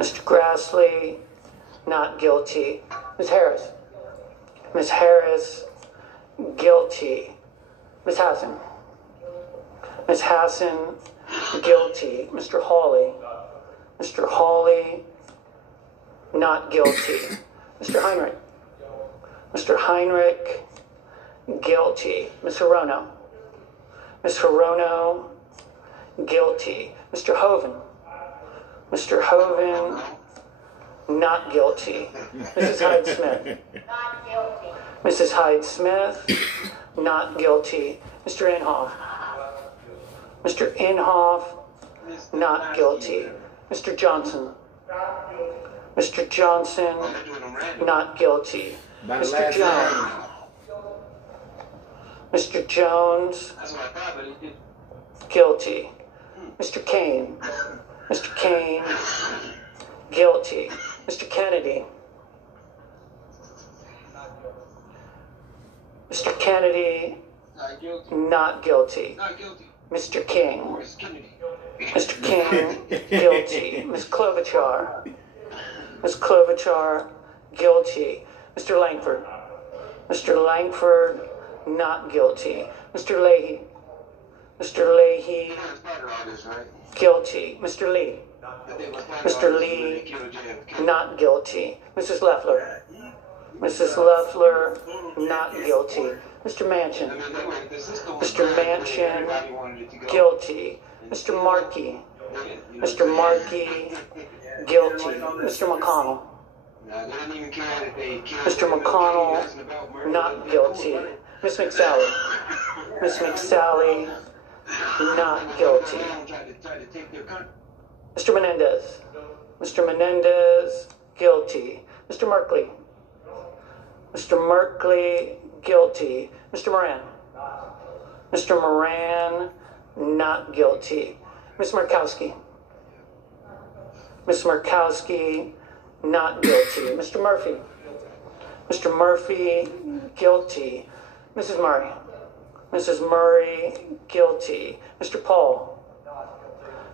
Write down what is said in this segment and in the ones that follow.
Mr. Grassley, not guilty. Ms. Harris. Ms. Harris, guilty. Ms. Hassan. Ms. Hassan, guilty. Mr. Hawley. Mr. Hawley, not guilty. Mr. Heinrich. Mr. Heinrich, guilty. Ms. Hirono. Ms. Hirono, guilty. Mr. Hoven. Mr. Hoven, not guilty. Mrs. Hyde-Smith. Not guilty. Mrs. Hyde-Smith, not guilty. Mr. Inhofe. Mr. Inhofe, not guilty. Mr. Johnson. Mr. Johnson, not guilty. Mr. Jones. Mr. Jones, guilty. Mr. Kane. Mr. Kane, guilty. Mr. Kennedy. Mr. Kennedy, not guilty. Mr. King. Mr. King, guilty. Ms. Klobuchar. Ms. Klobuchar, guilty. Mr. Langford. Mr. Langford, not guilty. Mr. Leahy. Mr. Leahy, guilty. Mr. Lee. Mr. Lee, not guilty. Mrs. Loeffler. Mrs. Loeffler, not guilty. Mr. Manchin. Mr. Manchin, guilty. Mr. Markey. Mr. Markey, guilty. Mr. McConnell. Mr. McConnell, not guilty. Ms. McSally. Ms. McSally, not guilty. Mr. Menendez. Mr. Menendez, guilty. Mr. Merkley. Mr. Merkley, guilty. Mr. Moran. Mr. Moran, not guilty. Ms. Murkowski. Ms. Murkowski, not guilty. Mr. Murphy. Mr. Murphy, guilty. Mrs. Murray. Mrs. Murray, guilty. Mr. Paul.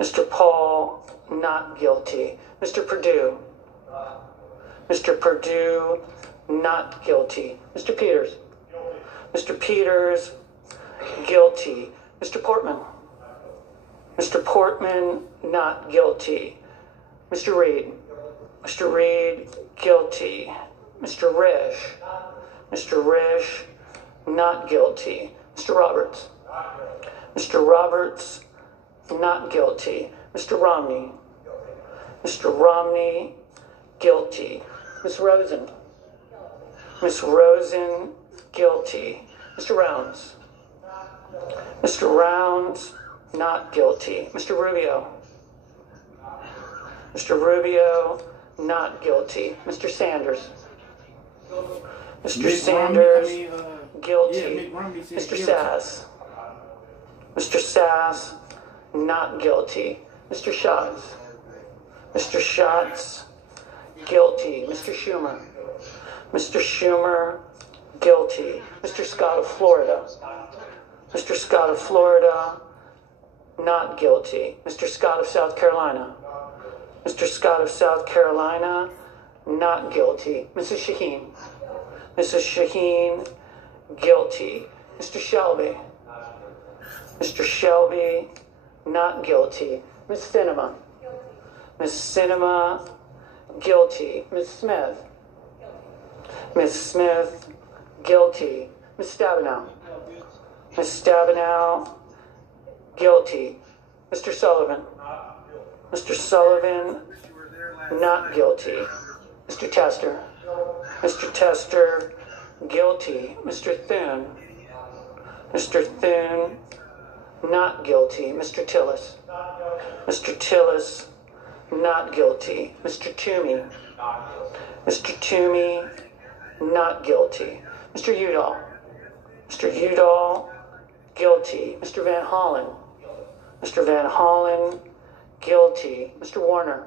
Mr. Paul, not guilty. Mr. Perdue. Mr. Perdue, not guilty. Mr. Peters. Mr. Peters, guilty. Mr. Portman. Mr. Portman, not guilty. Mr. Reed. Mr. Reed, guilty. Mr. Risch. Mr. Risch, not guilty. Mr. Roberts. Mr. Roberts, not guilty. Mr. Romney. Mr. Romney, guilty. Ms. Rosen. Ms. Rosen, guilty. Mr. Rounds. Mr. Rounds, not guilty. Mr. Rubio. Mr. Rubio, not guilty. Mr. Sanders. Mr. Sanders, guilty. Mr. Sass. Mr. Sass, not guilty. Mr. Schatz. Mr. Schatz, guilty. Mr. Schumer. Mr. Schumer, guilty. Mr. Scott of Florida. Mr. Scott of Florida, not guilty. Mr. Scott of South Carolina. Mr. Scott of South Carolina, not guilty. Mrs. Shaheen. Mrs. Shaheen, guilty. Mr. Shelby. Mr. Shelby, not guilty. Ms. Sinema. Ms. Sinema, guilty. Ms. Smith. Ms. Smith, guilty. Ms. Stabenow. Ms. Stabenow, guilty. Mr. Sullivan. Mr. Sullivan, not guilty. Mr. Tester. Mr. Tester, guilty. Mr. Thune. Mr. Thune, not guilty. Mr. Tillis. Mr. Tillis, not guilty. Mr. Toomey. Mr. Toomey, not guilty. Mr. Udall. Mr. Udall, guilty. Mr. Van Hollen. Mr. Van Hollen, guilty. Mr. Warner.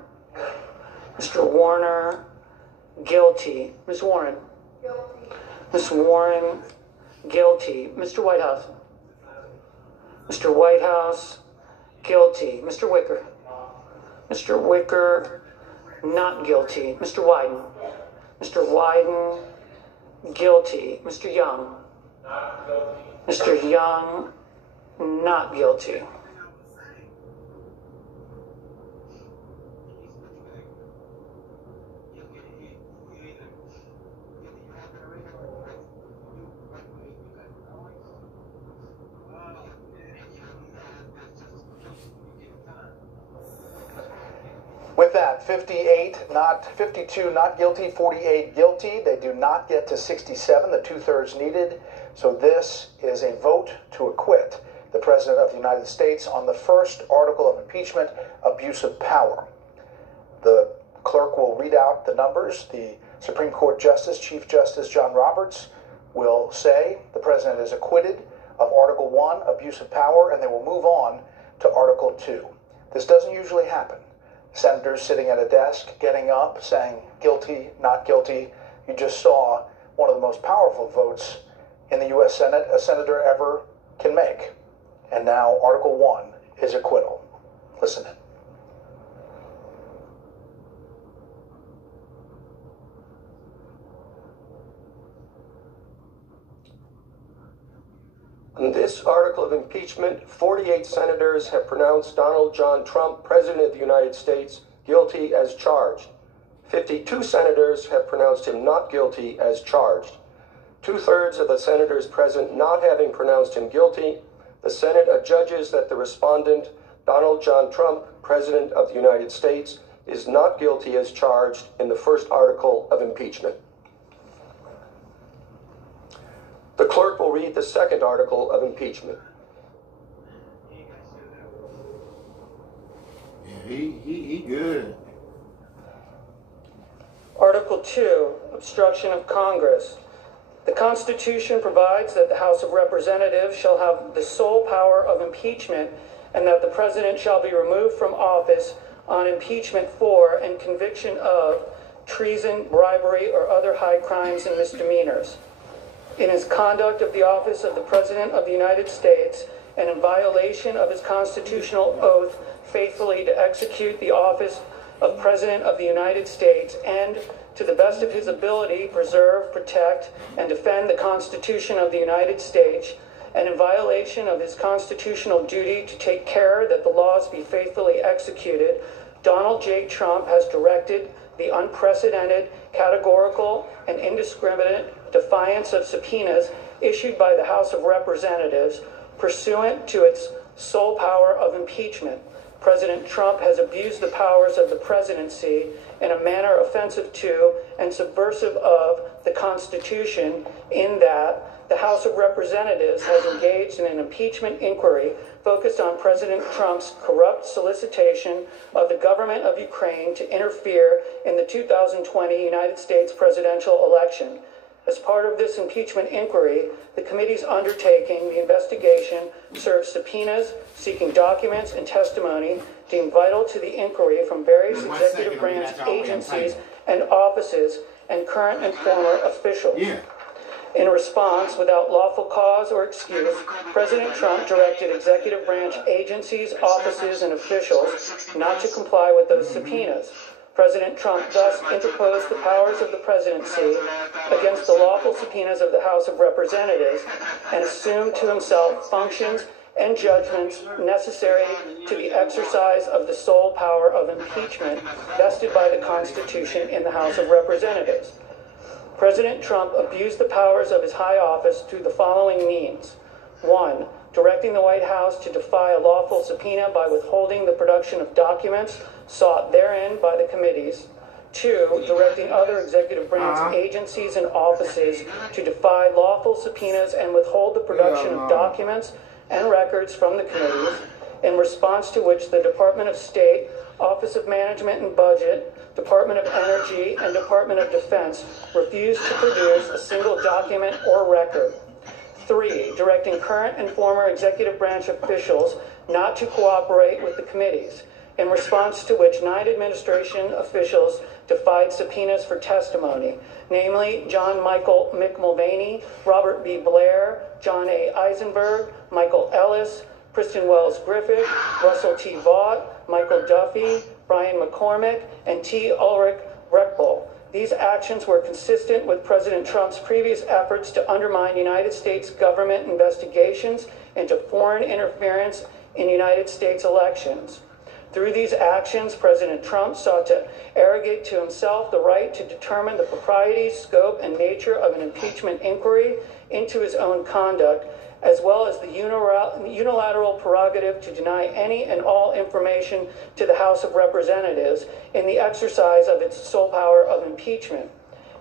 Mr. Warner, guilty. Ms. Warren. Ms. Warren, guilty. Mr. Whitehouse. Mr. Whitehouse, guilty. Mr. Wicker. Mr. Wicker, not guilty. Mr. Wyden. Mr. Wyden, guilty. Mr. Young. Not guilty. Mr. Young, not guilty. With that, 52 not guilty, 48 guilty. They do not get to 67, the two-thirds needed. So this is a vote to acquit the President of the United States on the first article of impeachment, abuse of power. The clerk will read out the numbers. The Supreme Court Justice, Chief Justice John Roberts, will say the President is acquitted of Article 1, abuse of power, and they will move on to Article 2. This doesn't usually happen. Senators sitting at a desk, getting up, saying guilty, not guilty. You just saw one of the most powerful votes in the U.S. Senate a senator ever can make. And now Article 1 is acquittal. Listen in. On this article of impeachment, 48 senators have pronounced Donald John Trump, President of the United States, guilty as charged. 52 senators have pronounced him not guilty as charged. Two-thirds of the senators present not having pronounced him guilty, the Senate adjudges that the respondent, Donald John Trump, President of the United States, is not guilty as charged in the first article of impeachment. The clerk will read the second article of impeachment. Yeah, he good. Article 2, obstruction of Congress. The Constitution provides that the House of Representatives shall have the sole power of impeachment and that the President shall be removed from office on impeachment for and conviction of treason, bribery, or other high crimes and misdemeanors. In his conduct of the office of the President of the United States and in violation of his constitutional oath faithfully to execute the office of President of the United States and, to the best of his ability, preserve, protect, and defend the Constitution of the United States, and in violation of his constitutional duty to take care that the laws be faithfully executed, Donald J. Trump has directed the unprecedented, categorical, and indiscriminate defiance of subpoenas issued by the House of Representatives pursuant to its sole power of impeachment. President Trump has abused the powers of the presidency in a manner offensive to and subversive of the Constitution, in that the House of Representatives has engaged in an impeachment inquiry focused on President Trump's corrupt solicitation of the government of Ukraine to interfere in the 2020 United States presidential election. As part of this impeachment inquiry, the committees undertaking the investigation served subpoenas seeking documents and testimony deemed vital to the inquiry from various executive branch agencies and offices and current and former officials. In response, without lawful cause or excuse, President Trump directed executive branch agencies, offices, and officials not to comply with those subpoenas. President Trump thus interposed the powers of the presidency against the lawful subpoenas of the House of Representatives and assumed to himself functions and judgments necessary to the exercise of the sole power of impeachment vested by the Constitution in the House of Representatives. President Trump abused the powers of his high office through the following means. 1. Directing the White House to defy a lawful subpoena by withholding the production of documents sought therein by the committees. 2. Directing other executive branch agencies and offices to defy lawful subpoenas and withhold the production of documents and records from the committees, in response to which the Department of State, Office of Management and Budget, Department of Energy, and Department of Defense refused to produce a single document or record. 3. Directing current and former executive branch officials not to cooperate with the committees, in response to which 9 administration officials defied subpoenas for testimony, namely John Michael Mulvaney, Robert B. Blair, John A. Eisenberg, Michael Ellis, Kristen Wells Griffith, Russell T. Vaught, Michael Duffy, Brian McCormick, and T. Ulrich Reckbull. These actions were consistent with President Trump's previous efforts to undermine United States government investigations into foreign interference in United States elections. Through these actions, President Trump sought to arrogate to himself the right to determine the propriety, scope, and nature of an impeachment inquiry into his own conduct, as well as the unilateral prerogative to deny any and all information to the House of Representatives in the exercise of its sole power of impeachment.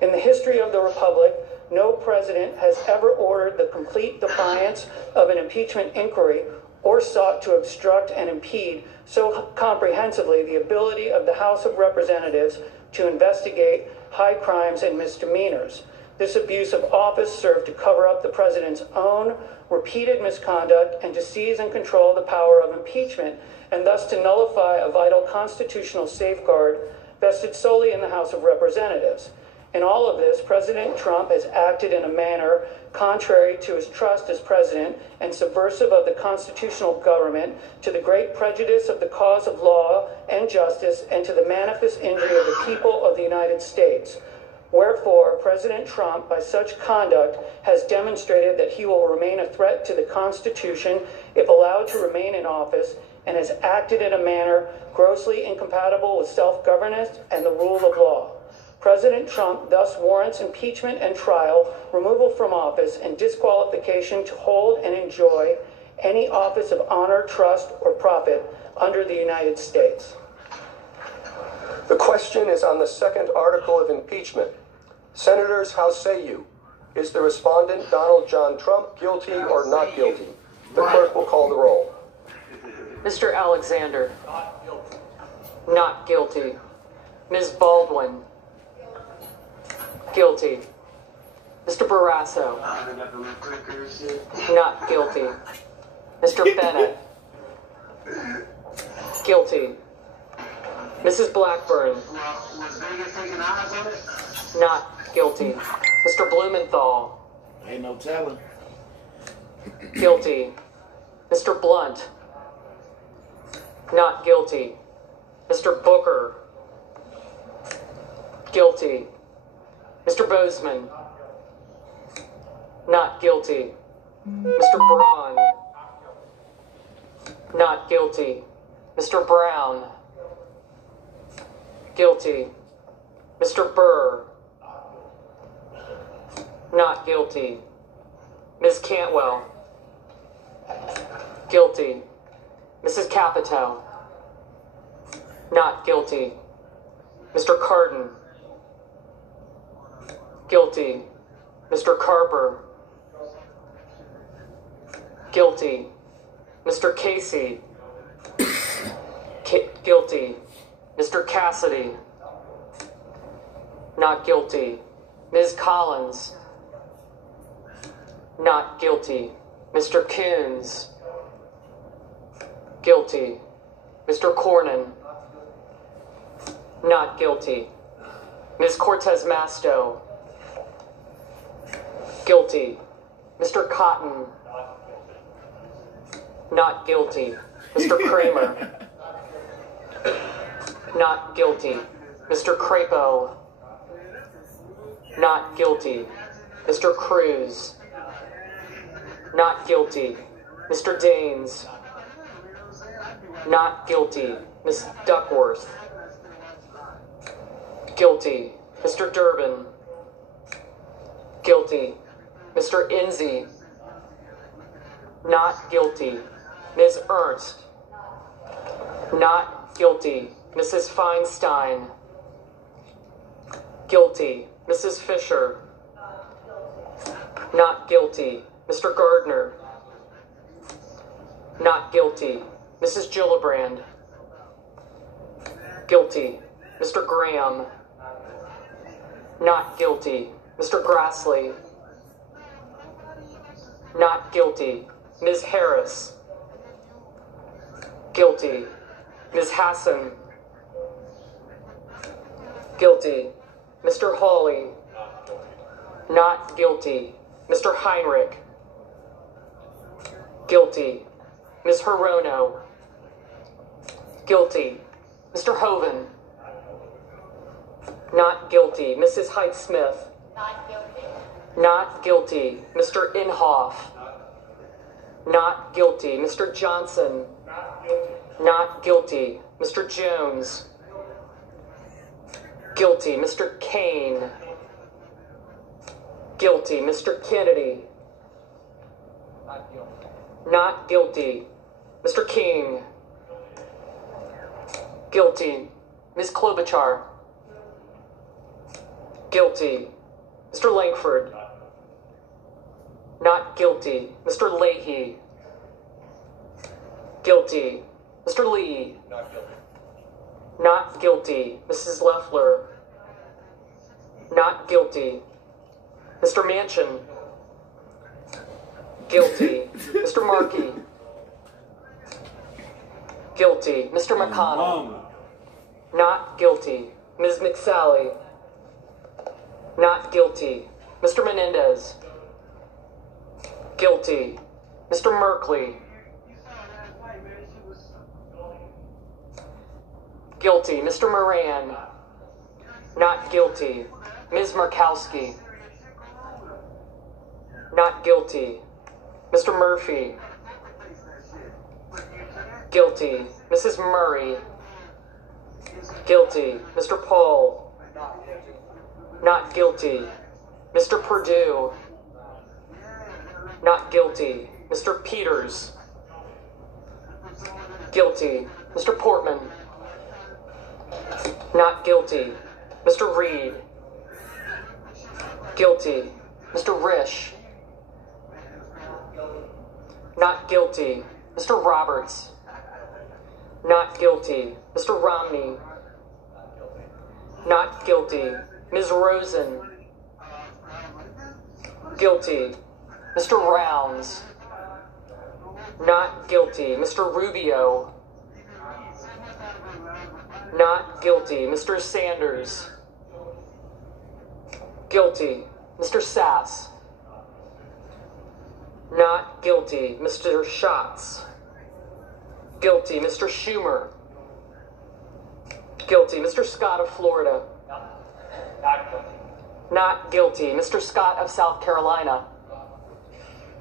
In the history of the Republic, no president has ever ordered the complete defiance of an impeachment inquiry or sought to obstruct and impede so comprehensively the ability of the House of Representatives to investigate high crimes and misdemeanors. This abuse of office served to cover up the president's own repeated misconduct and to seize and control the power of impeachment, and thus to nullify a vital constitutional safeguard vested solely in the House of Representatives. In all of this, President Trump has acted in a manner contrary to his trust as president and subversive of the constitutional government, to the great prejudice of the cause of law and justice, and to the manifest injury of the people of the United States. Wherefore, President Trump, by such conduct, has demonstrated that he will remain a threat to the Constitution if allowed to remain in office, and has acted in a manner grossly incompatible with self-governance and the rule of law. President Trump thus warrants impeachment and trial, removal from office, and disqualification to hold and enjoy any office of honor, trust, or profit under the United States. The question is on the second article of impeachment. Senators, how say you? Is the respondent Donald John Trump guilty or not guilty? The clerk will call the roll. Mr. Alexander. Not guilty. Ms. Baldwin. Guilty. Mr. Barrasso. Not guilty. Mr. Bennett. Guilty. Mrs. Blackburn. Not guilty. Mr. Blumenthal. Ain't no telling. Guilty. Mr. Blunt. Not guilty. Mr. Booker. Guilty. Mr. Bozeman. Not guilty. Mr. Braun. Not guilty. Mr. Brown. Guilty. Mr. Burr. Not guilty. Ms. Cantwell. Guilty. Mrs. Capito. Not guilty. Mr. Cardin. Guilty. Mr. Carper. Guilty. Mr. Casey. Guilty. Mr. Cassidy. Not guilty. Ms. Collins. Not guilty. Mr. Coons. Guilty. Mr. Cornyn. Not guilty. Ms. Cortez Masto. Guilty. Mr. Cotton. Not guilty. Mr. Kramer. Not guilty. Mr. Crapo. Not guilty. Mr. Cruz. Not guilty. Mr. Daines. Not guilty. Ms. Duckworth. Guilty. Mr. Durbin. Guilty. Mr. Enzi. Not guilty. Ms. Ernst. Not guilty. Mrs. Feinstein. Guilty. Mrs. Fisher. Not guilty. Mr. Gardner. Not guilty. Mrs. Gillibrand. Guilty. Mr. Graham. Not guilty. Mr. Grassley. Not guilty. Ms. Harris. Guilty. Ms. Hassan. Guilty. Mr. Hawley. Not guilty. Mr. Heinrich. Guilty. Ms. Hirono. Guilty. Mr. Hoven. Not guilty. Mrs. Height-Smith. Not guilty. Not guilty. Mr. Inhofe. Not guilty. Mr. Johnson. Not guilty. Mr. Jones. Guilty. Mr. Kane. Guilty. Mr. Kennedy. Not guilty. Mr. King. Guilty. Ms. Klobuchar. Guilty. Mr. Langford. Not guilty. Mr. Leahy. Guilty. Mr. Lee. Not guilty. Not guilty. Mrs. Loeffler. Not guilty. Mr. Manchin. Guilty. Mr. Markey. Guilty. Mr. McConnell. Not guilty. Ms. McSally. Not guilty. Mr. Menendez. Guilty. Mr. Merkley. Guilty. Mr. Moran. Not guilty. Ms. Murkowski. Not guilty. Mr. Murphy. Guilty. Mrs. Murray. Guilty. Mr. Paul. Not guilty. Mr. Perdue. Not guilty. Mr. Peters. Guilty. Mr. Portman. Not guilty. Mr. Reed. Guilty. Mr. Risch. Not guilty. Mr. Roberts. Not guilty. Mr. Romney. Not guilty. Ms. Rosen. Guilty. Mr. Rounds. Not guilty. Mr. Rubio. Not guilty. Mr. Sanders. Guilty. Mr. Sass. Not guilty. Mr. Schatz. Guilty. Mr. Schumer. Guilty. Mr. Scott of Florida. Not guilty. Not guilty. Mr. Scott of South Carolina.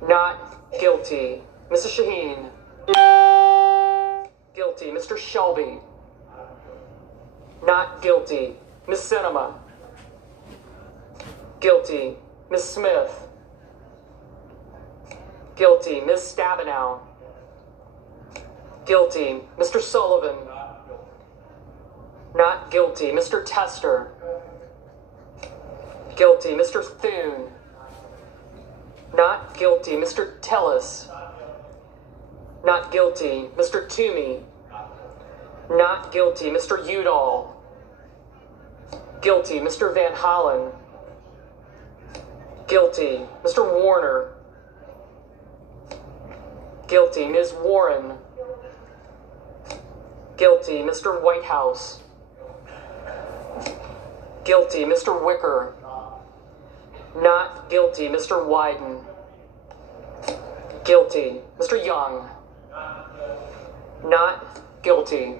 Not guilty. Mrs. Shaheen. Guilty. Mr. Shelby. Not guilty. Ms. Sinema. Guilty. Ms. Smith. Guilty. Ms. Stabenow. Guilty. Mr. Sullivan. Not guilty. Mr. Tester. Guilty. Mr. Thune. Not guilty. Mr. Tillis. Not guilty. Mr. Toomey. Not guilty. Mr. Udall. Guilty. Mr. Van Hollen. Guilty. Mr. Warner. Guilty. Ms. Warren. Guilty. Mr. Whitehouse. Guilty. Mr. Wicker. Not guilty. Mr. Wyden. Guilty. Mr. Young. Not guilty.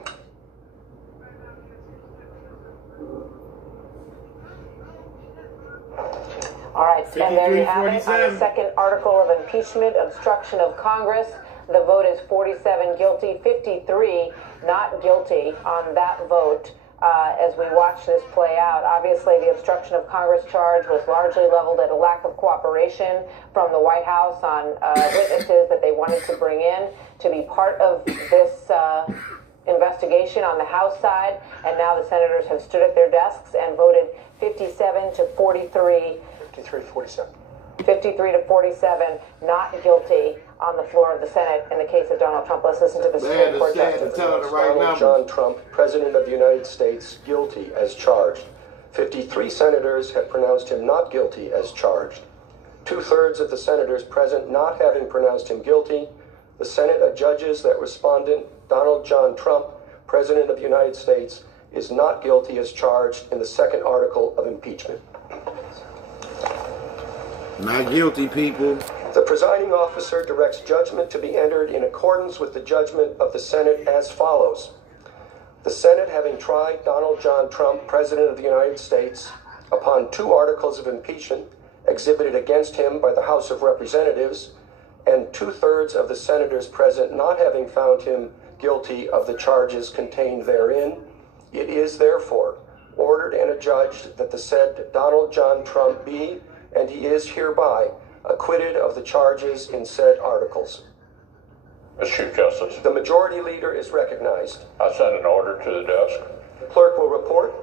All right, and there you have it on the second article of impeachment, obstruction of Congress. The vote is 47 guilty, 53 not guilty on that vote. As we watch this play out, obviously the obstruction of Congress charge was largely leveled at a lack of cooperation from the White House on witnesses that they wanted to bring in to be part of this investigation on the House side. And now the senators have stood at their desks and voted 57 to 43. 53 to 47 not guilty on the floor of the Senate in the case of Donald Trump. Let's listen to the Supreme Court justice. Donald John Trump, President of the United States, guilty as charged. 53 senators have pronounced him not guilty as charged. 2/3 of the senators present not having pronounced him guilty, the Senate adjudges that respondent Donald John Trump, President of the United States, is not guilty as charged in the second article of impeachment. Not guilty, people. The presiding officer directs judgment to be entered in accordance with the judgment of the Senate as follows. The Senate, having tried Donald John Trump, President of the United States, upon 2 articles of impeachment exhibited against him by the House of Representatives, and 2/3 of the senators present not having found him guilty of the charges contained therein, it is therefore ordered and adjudged that the said Donald John Trump be, and he is hereby, acquitted of the charges in said articles. Mr. Chief Justice. The Majority Leader is recognized. I send an order to the desk. The clerk will report.